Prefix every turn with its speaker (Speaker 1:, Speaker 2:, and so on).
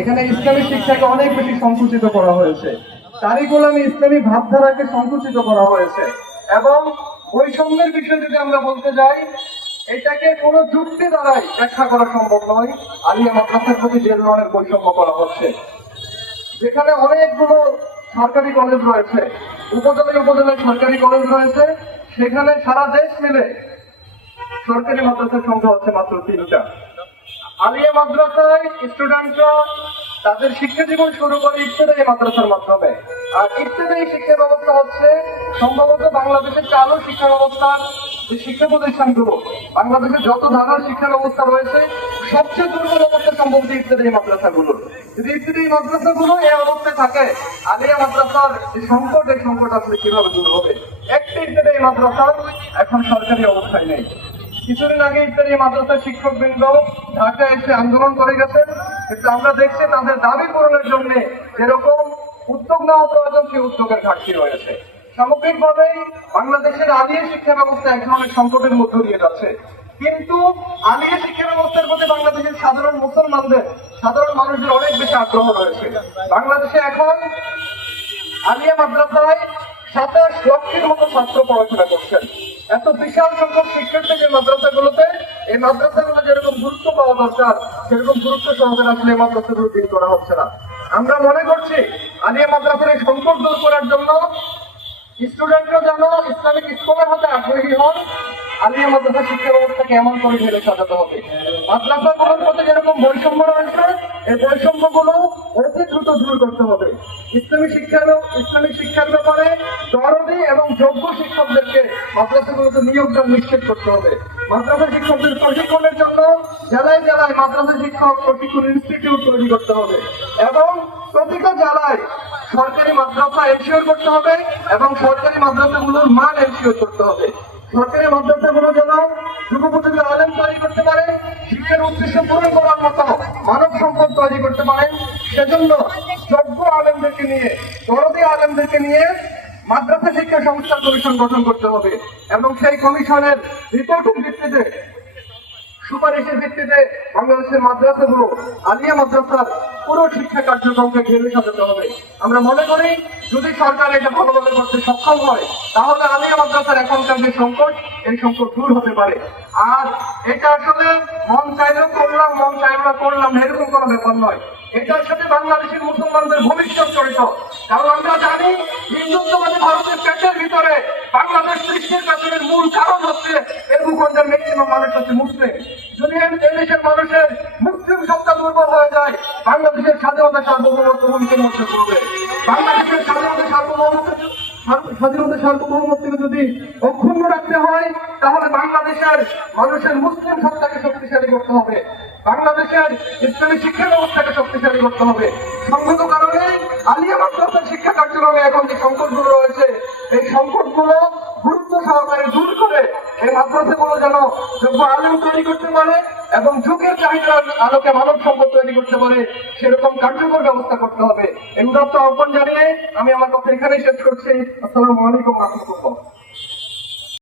Speaker 1: এখানে ইসলামী শিক্ষাকে অনেক বেশি সংকুচিত করা হয়েছে। ইসলামী ভাবধারাকে সংকুচিত করা হয়েছে। এবং বৈষম্যের যদি আমরা বলতে যাই, এটাকে কোনো যুক্তি দ্বারাই ব্যাখ্যা করা সম্ভব নয়। আলিয়া মাদ্রাসার প্রতি যে ধরনের বৈষম্য করা হচ্ছে। যেখানে অনেকগুলো সরকারি কলেজ রয়েছে। উপজেলায় উপজেলায় সরকারি কলেজ রয়েছে। সেখানে সারা দেশ মিলে সরকারি মাদ্রাসার সংখ্যা হচ্ছে মাত্র তিনটা। আলিয়া মাদ্রাসায় স্টুডেন্টরা তাদের শিক্ষা জীবন শুরু করে ইফতেদায়ী মাদ্রাসার মাধ্যমে। আর ইফতেদায়ী শিক্ষা ব্যবস্থা হচ্ছে সম্ভবত বাংলাদেশের চালু শিক্ষা ব্যবস্থার যে শিক্ষা প্রতিষ্ঠানগুলো। বাংলাদেশের যত ধারার শিক্ষা ব্যবস্থা রয়েছে, সবচেয়ে দুর্বল অবস্থা সম্ভবত ইফতেদায়ী মাদ্রাসাগুলো। যদি ইফতেদায়ী মাদ্রাসাগুলো এই অবস্থায় থাকে, আলিয়া মাদ্রাসার যে সংকট, এই সংকট আসলে কীভাবে দূর হবে? একটি ইফতেদায়ী মাদ্রাসা এখন সরকারি অবস্থায় নেই। কিছুদিন আগে ইত্যাদি মাদ্রাসার শিক্ষক বৃন্দ ঢাকায় এসে আন্দোলন করে গেছেন। কিন্তু আমরা দেখছি তাদের দাবি পূরণের জন্য যেরকম উদ্যোগ নেওয়া প্রয়োজন সেই উদ্যোগের ঘাটতি রয়েছে। সামগ্রিকভাবেই বাংলাদেশের আলিয়া শিক্ষা ব্যবস্থা এক ধরনের সংকটের মধ্য দিয়ে যাচ্ছে। কিন্তু আলিয়া শিক্ষা ব্যবস্থার প্রতি বাংলাদেশের সাধারণ মুসলমানদের, সাধারণ মানুষদের অনেক বেশি আগ্রহ রয়েছে। বাংলাদেশে এখন আলিয়া মাদ্রাসায় সাতাশ লক্ষের মতো ছাত্র পড়াশোনা করছেন। এত বিশাল সংখ্যক শিক্ষার্থী যে মাদ্রাসাগুলোতে, এই মাদ্রাসাগুলো যেরকম গুরুত্ব পাওয়া দরকার, সেরকম গুরুত্ব সহকারে আসলে এই মাদ্রাসাগুলো দিন করা হচ্ছে না। আমরা মনে করছি, আলিয়া মাদ্রাসার এই সংকট দূর করার জন্য স্টুডেন্টরা যেন ইসলামিক স্কুলের হাতে আগ্রহী হন, আলিয়া মাদ্রাসা শিক্ষা ব্যবস্থাকে এমন করে ঢেলে সাজাতে হবে? মাদ্রাসাগুলোর মধ্যে যেরকম বৈষম্য রয়েছে, এই বৈষম্যগুলো হবে। ইসলামী শিক্ষার ইসলামিক শিক্ষার ব্যাপারে দরদি এবং যোগ্য শিক্ষকদেরকে মাদ্রাসাগুলোতে নিয়োগ দেওয়া নিশ্চিত করতে হবে। মাদ্রাসা শিক্ষকদের প্রশিক্ষণের জন্য জেলায় জেলায় মাদ্রাসা শিক্ষক প্রশিক্ষণ ইনস্টিটিউট তৈরি করতে হবে এবং প্রতিটা জেলায় সরকারি মাদ্রাসা এনশিওর করতে হবে এবং সরকারি মাদ্রাসাগুলোর মান এনশিওর করতে হবে। সরকারি মাদ্রাসাগুলো যেন যুগোপযোগী আলেম তৈরি করতে পারে, শিক্ষার উদ্দেশ্য পূরণ করার মতো মানব সম্পদ তৈরি করতে পারেন সেজন্য যোগ্য আলেমদেরকে নিয়ে, দরদি আলেমদেরকে নিয়ে মাদ্রাসা শিক্ষা সংস্থা কমিশন গঠন করতে হবে। এবং সেই কমিশনের রিপোর্টের ভিত্তিতে, সুপারিশের ভিত্তিতে বাংলাদেশের মাদ্রাসাগুলো, আলিয়া মাদ্রাসার পুরো শিক্ষা কার্যক্রমকে ঘিরে সাজাতে হবে। আমরা মনে করি, যদি সরকার এটা ভালোভাবে করতে সক্ষম হয়, তাহলে আলিয়া মাদ্রাসার এখনকার যে সংকট, এই সংকট দূর হতে পারে। আর এটা আসলে মন চাইলেও করলাম, মন চাইল না করলাম, এরকম কোনো ব্যাপার নয়। এটার সাথে বাংলাদেশের মুসলমানদের ভবিষ্যৎ জড়িত কারণ আমরা জানি, হিন্দুত্ববাদী ভারতের পেটের ভিতরে বাংলাদেশ সৃষ্টির পেছনের মূল কারণ হচ্ছে, এই ভূখণ্ডের ম্যাক্সিমাম মানুষ হচ্ছে মুসলিম। এই দেশের মানুষের মুসলিম সত্তা দুর্বল হয়ে যায়, বাংলাদেশের স্বাধীনতা সার্বভৌমত্ব হুমকির মধ্যে পড়বে। বাংলাদেশের স্বাধীনতা সার্বভৌমত্ব স্বাধীনতা সার্বভৌমত্বকে যদি অক্ষুণ্ণ রাখতে হয়, তাহলে বাংলাদেশের মানুষের মুসলিম সত্তাকে শক্তিশালী করতে হবে। বাংলাদেশের ইসলামী শিক্ষা ব্যবস্থাকে শক্তিশালী করতে হবে। সংগত কারণে আলিয়া মাদ্রাসার শিক্ষা কার্যক্রমে এখন যে সংকটগুলো রয়েছে এই সংকটগুলো গুরুত্ব সহকারে দূর করে এই মাদ্রাসাগুলো যেন যোগ্য আলম তৈরি করতে পারে এবং যুগের চাহিদার আলোকে মানব সম্পদ তৈরি করতে পারে, সেরকম কার্যকর ব্যবস্থা করতে হবে। এই উদাত্ত অর্পণ জানিয়ে আমি আমার কথা এখানেই শেষ করছি। আসসালামু আলাইকুম রহমতুল্লাহ।